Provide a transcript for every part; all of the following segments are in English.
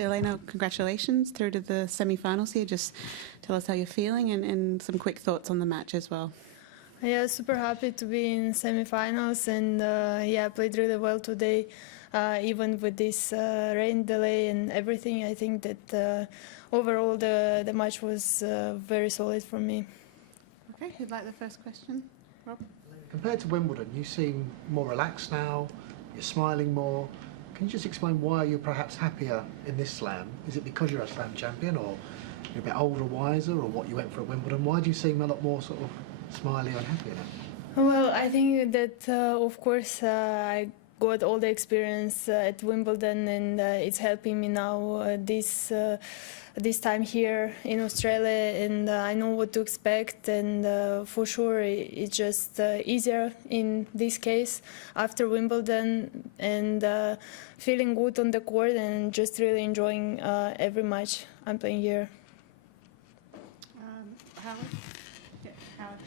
Elena, congratulations through to the semi-finals here. Just tell us how you're feeling and some quick thoughts on the match as well. Yeah, super happy to be in semi-finals, and yeah, played really well today, even with this rain delay and everything. I think that overall the match was very solid for me. Okay, who'd like the first question? Rob? Compared to Wimbledon, you seem more relaxed now, you're smiling more. Can you just explain why you're perhaps happier in this slam? Is it because you're a slam champion, or you're a bit older, wiser, or what you went for at Wimbledon? Why do you seem a lot more sort of smiley and happier now? Well, I think that of course I got all the experience at Wimbledon, and it's helping me now this time here in Australia, and I know what to expect, and for sure it's just easier in this case after Wimbledon, and feeling good on the court and just really enjoying every match I'm playing here. Howard? Yeah, Howard.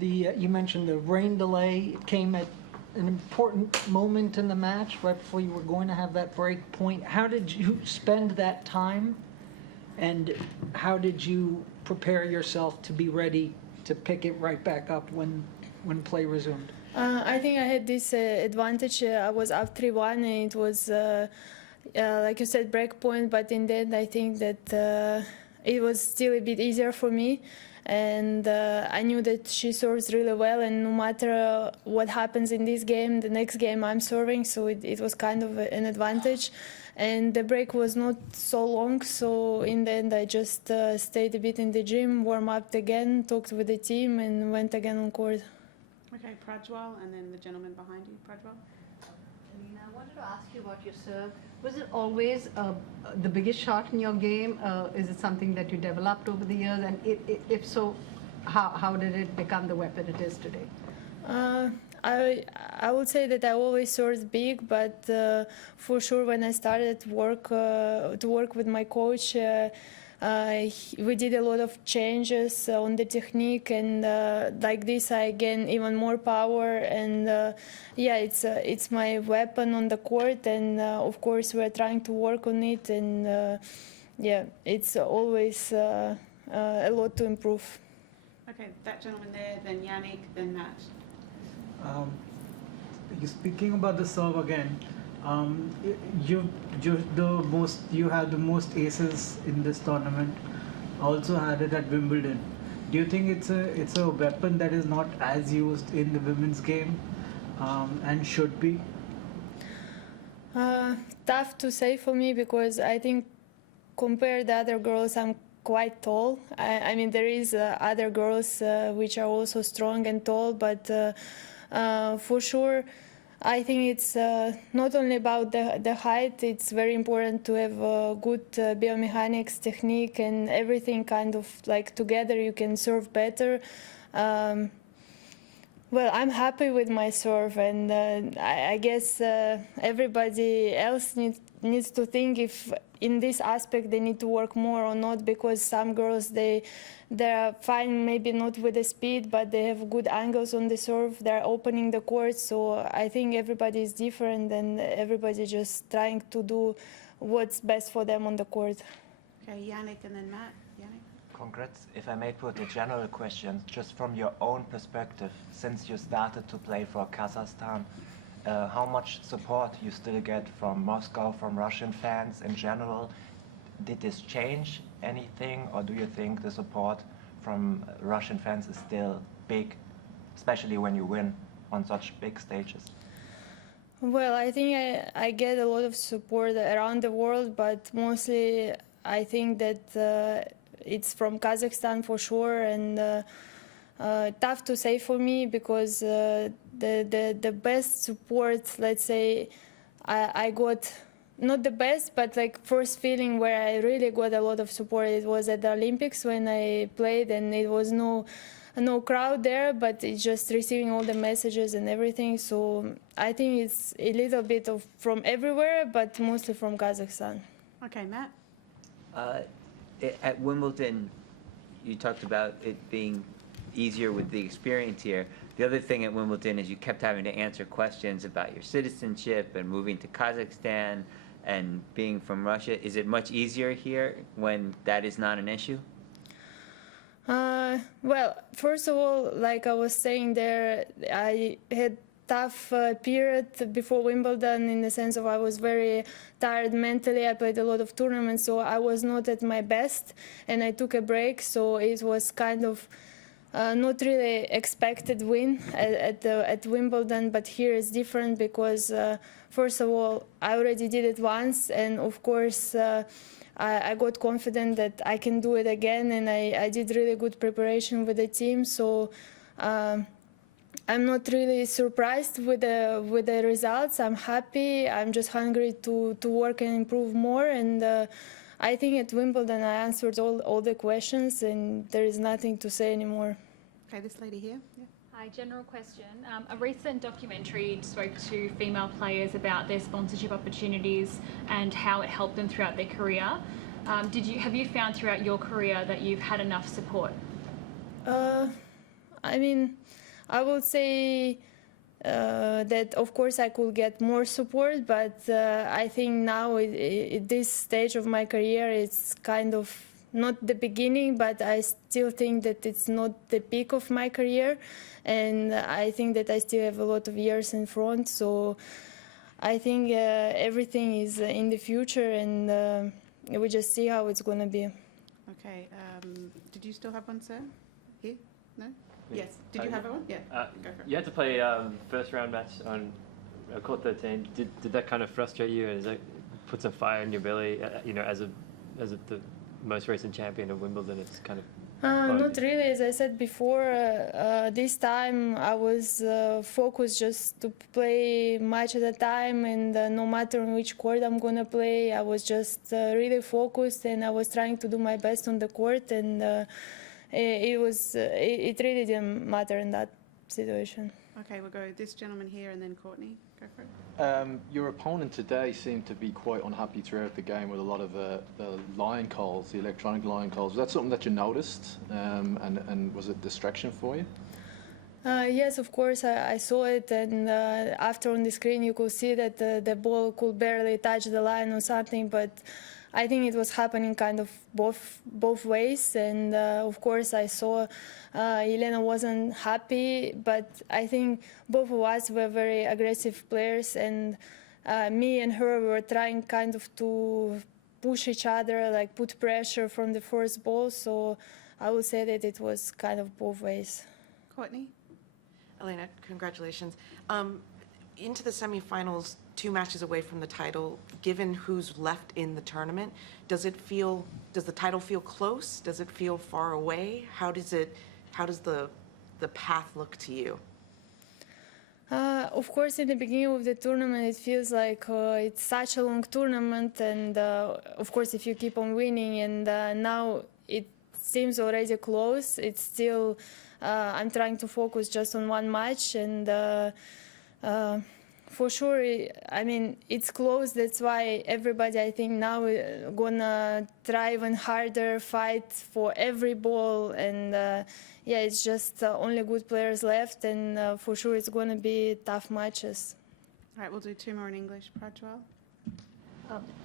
Yeah. You mentioned the rain delay. It came at an important moment in the match, right before you were going to have that break point. How did you spend that time, and how did you prepare yourself to be ready to pick it right back up when play resumed? I think I had this advantage. I was up 3-1, and it was, like you said, break point. But in the end, I think that it was still a bit easier for me. And I knew that she serves really well, and no matter what happens in this game, the next game I'm serving, so it was kind of an advantage. And the break was not so long, so in the end I just stayed a bit in the gym, warm up again, talked with the team, and went again on court. Okay, Prajwal, and then the gentleman behind you, Prajwal. Alina, I wanted to ask you about your serve. Was it always the biggest shot in your game? Is it something that you developed over the years? And if so, how did it become the weapon it is today? I would say that I always served big, but for sure when I started to work with my coach, we did a lot of changes on the technique, and like this I gain even more power, and yeah, it's my weapon on the court, and of course we're trying to work on it, and yeah, it's always a lot to improve. Okay, that gentleman there, then Yannick, then Matt. Speaking about the serve again, you had the most aces in this tournament. Also had it at Wimbledon. Do you think it's a weapon that is not as used in the women's game, and should be? Tough to say for me, because I think compared to other girls, I'm quite tall. I mean, there is other girls which are also strong and tall, but for sure, I think it's not only about the height. It's very important to have good biomechanics, technique, and everything kind of like together you can serve better. Well, I'm happy with my serve, and I guess everybody else needs to think if in this aspect they need to work more or not, because some girls they're fine, maybe not with the speed, but they have good angles on the serve. They're opening the court, so I think everybody is different, and everybody just trying to do what's best for them on the court. Okay, Yannick, and then Matt. Yannick. Congrats. If I may put a general question, just from your own perspective, since you started to play for Kazakhstan, how much support you still get from Moscow, from Russian fans in general? Did this change anything, or do you think the support from Russian fans is still big, especially when you win on such big stages? Well, I think I get a lot of support around the world, but mostly I think that it's from Kazakhstan for sure, and tough to say for me, because the best support, let's say, I got, not the best, but like first feeling where I really got a lot of support, it was at the Olympics when I played, and it was no crowd there, but it's just receiving all the messages and everything. So I think it's a little bit of from everywhere, but mostly from Kazakhstan. Okay, Matt. At Wimbledon, you talked about it being easier with the experience here. The other thing at Wimbledon is you kept having to answer questions about your citizenship and moving to Kazakhstan, and being from Russia, is it much easier here when that is not an issue? Well, first of all, like I was saying there, I had tough period before Wimbledon in the sense of I was very tired mentally. I played a lot of tournaments, so I was not at my best, and I took a break. So it was kind of not really expected win at Wimbledon, but here it's different because first of all, I already did it once, and of course. I got confident that I can do it again, and I did really good preparation with the team. So I'm not really surprised with the results. I'm happy. I'm just hungry to work and improve more. And I think at Wimbledon I answered all the questions, and there is nothing to say anymore. Okay, this lady here. Yeah. Hi, general question. A recent documentary spoke to female players about their sponsorship opportunities and how it helped them throughout their career. Have you found throughout your career that you've had enough support? I mean, I would say that of course I could get more support, but I think now at this stage of my career it's kind of not the beginning, but I still think that it's not the peak of my career, and I think that I still have a lot of years in front. So I think everything is in the future, and we just see how it's going to be. Okay. Did you still have one, sir? Here? No? Yes. Did you have one? Yeah. Go for it. You had to play first round match on court 13. Did that kind of frustrate you? Does that put some fire in your belly? As the most recent champion of Wimbledon, it's kind of. Not really. As I said before, this time I was focused just to play match at a time, and no matter on which court I'm gonna play, I was just really focused, and I was trying to do my best on the court, and it really didn't matter in that situation. Okay, we'll go this gentleman here and then Courtney. Go for it. Your opponent today seemed to be quite unhappy throughout the game with a lot of the line calls, the electronic line calls. Was that something that you noticed, and was it a distraction for you? Yes, of course, I saw it, and after on the screen you could see that the ball could barely touch the line or something, but I think it was happening kind of both ways, and of course I saw Elena wasn't happy, but I think both of us were very aggressive players, and me and her were trying kind of to push each other, like put pressure from the first ball, so I would say that it was kind of both ways. Courtney? Elena, congratulations. Into the semifinals, 2 matches away from the title. Given who's left in the tournament, does the title feel close? Does it feel far away? How does the path look to you? Of course, in the beginning of the tournament, it feels like it's such a long tournament, and of course, if you keep on winning, and now it seems already close. It's still, I'm trying to focus just on one match, and for sure, I mean, it's close. That's why everybody, I think, now gonna try even harder, fight for every ball, and yeah, it's just only good players left, and for sure it's gonna be tough matches. All right, we'll do 2 more in English. Prajwal?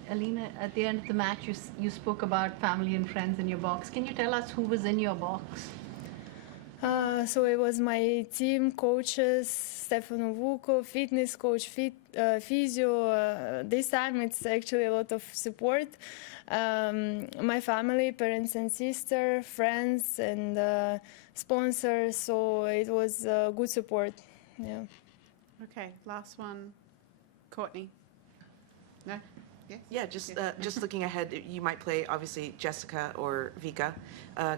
Elena, at the end of the match, you spoke about family and friends in your box. Can you tell us who was in your box? So it was my team coaches, Stefano Vuko, fitness coach, physio. This time it's actually a lot of support. My family, parents and sister, friends, and sponsors. So it was good support. Yeah. Okay, last one. Courtney? No? Yes? Yeah, just looking ahead, you might play, obviously, Jessica or Vika.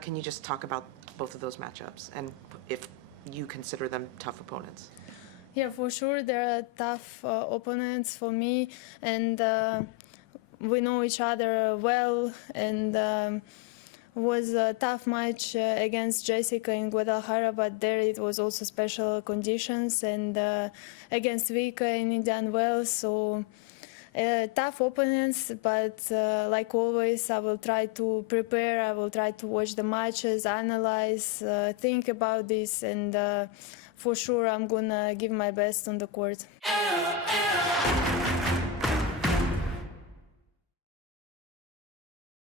Can you just talk about both of those matchups and if you consider them tough opponents? Yeah, for sure, they're tough opponents for me, and we know each other well, and was a tough match against Jessica in Guadalajara, but there it was also special conditions, and against Vika in Indian Wells, so tough opponents, but like always, I will try to prepare, I will try to watch the matches, analyze, think about this, and for sure I'm gonna give my best on the court.